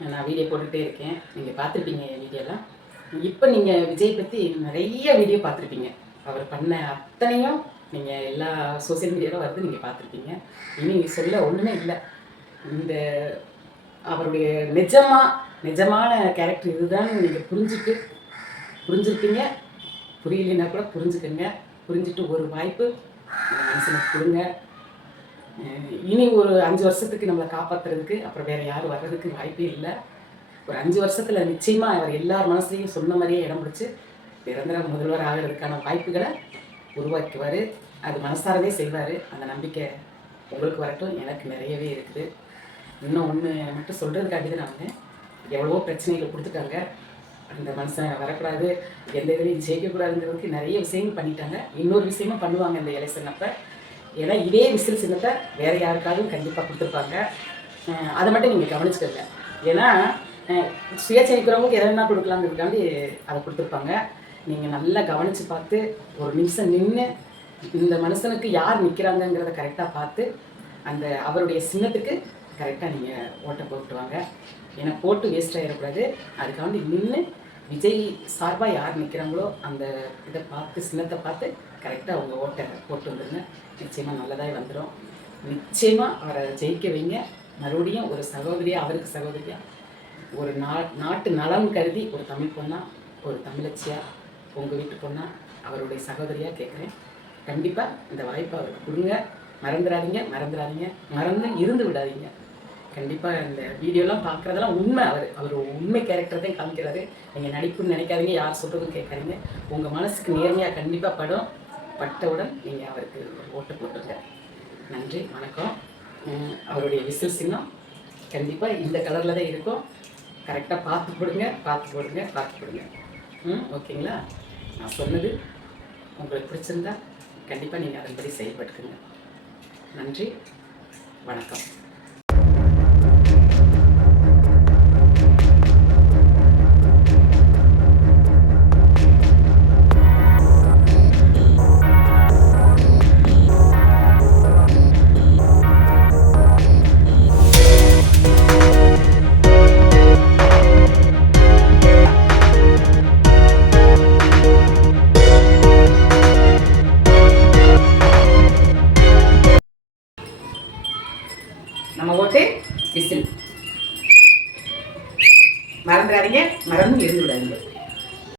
நான் வீடியோ போட்டுகிட்டே இருக்கேன். நீங்கள் பார்த்துருப்பீங்க என் வீடியோலாம். இப்போ நீங்கள் விஜய் பற்றி நிறைய வீடியோ பார்த்துருப்பீங்க. அவர் பண்ண அத்தனையும் நீங்கள் எல்லா சோசியல் மீடியாவில் வந்து நீங்கள் பார்த்துருப்பீங்க. இனி சொல்ல ஒன்றுமே இல்லை. இந்த அவருடைய நிஜமான கேரக்டர் இதுதான் நீங்கள் புரிஞ்சுருப்பீங்க. புரியலைன்னா கூட புரிஞ்சுக்கங்க. புரிஞ்சுட்டு ஒரு வாய்ப்பு மனுஷனுக்கு கொடுங்க. இனி ஒரு 5 வருஷத்துக்கு நம்மளை காப்பாற்றுறதுக்கு அப்புறம் வேறு யாரும் வர்றதுக்கு வாய்ப்பே இல்லை. ஒரு 5 வருஷத்தில் நிச்சயமாக அவர் எல்லார் மனசுலையும் சொன்ன மாதிரியே இடம் பிடிச்சி நிரந்தர முதல்வர் ஆகிறதுக்கான வாய்ப்புகளை உருவாக்குவார். அது மனசாரவே செய்வார். அந்த நம்பிக்கை உங்களுக்கு வரட்டும். எனக்கு நிறையவே இருக்குது. இன்னும் ஒன்று மட்டும் சொல்கிறதுக்காண்டி தான் நான் எவ்வளவோ பிரச்சனைகள் கொடுத்துட்டாங்க. அந்த மனுஷன் வரக்கூடாது, எந்த இதுலையும் ஜெயிக்கக்கூடாதுங்கிறதுக்கு நிறைய விஷயங்கள் பண்ணிட்டாங்க. இன்னொரு விஷயமும் பண்ணுவாங்க இந்த எலெக்ஷன் அப்போ. ஏன்னா இதே விசில் சின்னத்தை வேறு யாருக்காகவும் கண்டிப்பாக கொடுத்துருப்பாங்க. அதை மட்டும் நீங்கள் கவனிச்சுக்கோங்க. ஏன்னா சுயேட்சை நிற்கிறவங்களுக்கு எதனா கொடுக்கலாங்கிறதுக்காண்டி அதை கொடுத்துருப்பாங்க. நீங்கள் நல்லா கவனித்து பார்த்து ஒரு நிமிஷம் நின்று இந்த மனுஷனுக்கு யார் நிற்கிறாங்கங்கிறத கரெக்டாக பார்த்து அந்த அவருடைய சின்னத்துக்கு கரெக்டாக நீங்கள் ஓட்டை போட்டுவாங்க. ஏன்னா போட்டு வேஸ்ட் ஆகிடக்கூடாது. அதுக்காண்டி நின்று விஜய் சார்பாக யார் நிற்கிறாங்களோ அந்த இதை பார்த்து சின்னத்தை பார்த்து கரெக்டாக அவங்க ஓட்டை போட்டு வந்துடுங்க. நிச்சயமாக நல்லதாக வந்துடும். நிச்சயமாக அவரை ஜெயிக்க வைங்க. மறுபடியும் ஒரு சகோதரியாக, அவருக்கு சகோதரியாக, ஒரு நாட்டு நலம் கருதி ஒரு தமிழ் பொண்ணா, ஒரு தமிழச்சியாக, உங்கள் வீட்டு பொண்ணா, அவருடைய சகோதரியாக கேட்குறேன். கண்டிப்பாக இந்த வாய்ப்பை அவருக்கு கொடுங்க. மறந்துடாதீங்க. மறந்து இருந்து விடாதீங்க. கண்டிப்பாக இந்த வீடியோலாம் பார்க்குறதெல்லாம் உண்மை. அவர் உண்மை கேரக்டர் தான் காமிக்கிறாரு. நீங்கள் நடிப்புன்னு நினைக்காதீங்க, யார் சொல்கிறதும் கேட்காதீங்க. உங்கள் மனசுக்கு நேர்மையாக கண்டிப்பாக பட்டவுடன் நீங்கள் அவருக்கு ஓட்டு போட்டுருங்க. நன்றி, வணக்கம். அவருடைய விசில் சின்னம் கண்டிப்பாக இந்த கலரில் தான் இருக்கும். கரெக்டாக பார்த்து போடுங்க. ஓகேங்களா? நான் சொன்னது உங்களுக்கு பிடிச்சிருந்தா கண்டிப்பாக நீங்கள் அதன்படி செயல்பட்டுக்குங்க. நன்றி, வணக்கம். நம்ம ஓட்டு விசில். மறந்துடாதீங்க, மறந்து இருந்து விடாதீங்க.